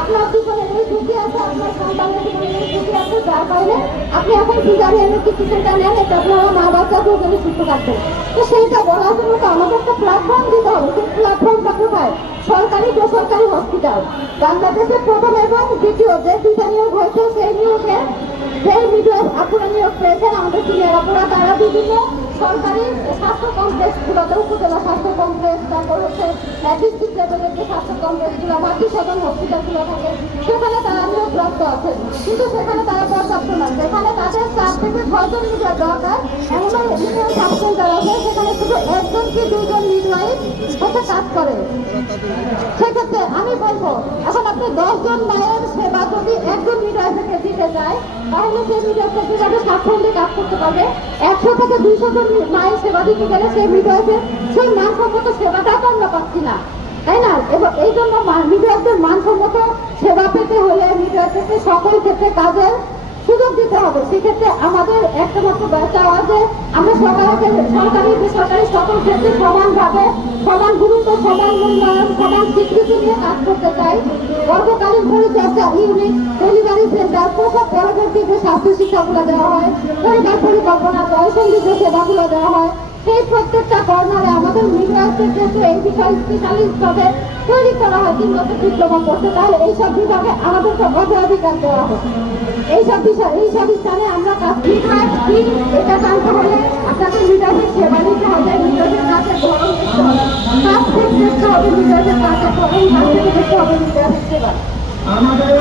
আপনার জীবনে এই ঝুঁকি আছে, আপনার সন্তানের জীবনে এই ঝুঁকি আছে, যার কারণে আপনি এখন সিজারিয়ানের চিকিৎসাটা নেন, এটা আপনারা মা বাচ্চাকেও গেলে সুস্থ থাকবেন তো সেইটা বলার জন্য তো আমাদের একটা প্ল্যাটফর্ম দিতে হবে। সেই প্ল্যাটফর্মটা কোথায়? সরকারি বেসরকারি হসপিটাল বাংলাদেশের প্রথম এবং দ্বিতীয় যে দুইটা নিয়োগ হয়েছে, সেই নিয়োগে সেই মিডিয়া আপনারা নিয়োগ পেয়েছেন, আমাদের সরকারি স্বাস্থ্য কমপ্লেক্সগুলোতে উপজেলা স্বাস্থ্য কমপ্লেক্স, তারপর হচ্ছে ডিস্ট্রিক্ট লেভেলের যে স্বাস্থ্য কমপ্লেক্সগুলো সদন হসপিটালগুলো থাকে, সেখানে তারা নিয়োগপ্রাপ্ত আছে। কিন্তু সেখানে তারা পর্যাপ্ত না। সেখানে তাদের চার থেকে ছয়জন মিডিয়া দরকার। এমন মিডিয়া স্বাস্থ্য আছে, সেখানে শুধু একজন কি দুজন মিডওয়াইফ হচ্ছে কাজ করে। সেক্ষেত্রে আমি বলব, এখন আপনি দশজন মায়ের সেবা যদি একজন মিডওয়াইফকে দিতে চায়, তাহলে সেই স্বাচ্ছন্দ্যে কাজ করতে পারবে। একশো থেকে দুইশো জন মায়ের সেবা দিতে গেলে সেই মিডওয়াইফের সেই মানসম্মত সেবাটা তো আমরা পাচ্ছি না। তাই না? এবং এই জন্য মিডওয়াইফদের মানসম্মত সেবা পেতে হলে মিডওয়াইফকে সকল ক্ষেত্রে কাজের সুযোগ দিতে হবে। সেক্ষেত্রে আমাদের একটা মাত্র চাওয়া যে আমরা সরকারকে সরকারি বেসরকারি সকল ক্ষেত্রে সমানভাবে সমান গুরুত্ব, সমান মূল্যায়ন, সমান স্বীকৃতি নিয়ে কাজ করতে চাই। গর্ভকালীন পরিচর্যা ইউনিট ডেলিভারি সেন্টার প্রসব স্বাস্থ্য দেওয়া হয় পরিবার পরিকল্পনা বয়সঙ্গী যে সেবাগুলো দেওয়া হয়। সেই প্রত্যেকটা কর্নারে আমাদের মিডওয়াইফের ক্ষেত্রে এই বিষয়ে তৈরি করা হয়, তিন বছর ডিপ্লোমা করতে। তাহলে এইসব বিভাগে আমাদেরকে অগ্রাধিকার দেওয়া হবে। এইসব বিষয়, এইসব স্থানে আমরা কাজ এটা জানতে হলে আপনাদের মিডওয়াইফের সেবা নিতে হবে হবে। কাজ খুব দেখতে হবে দেখতে হবে সেবা। আমাদের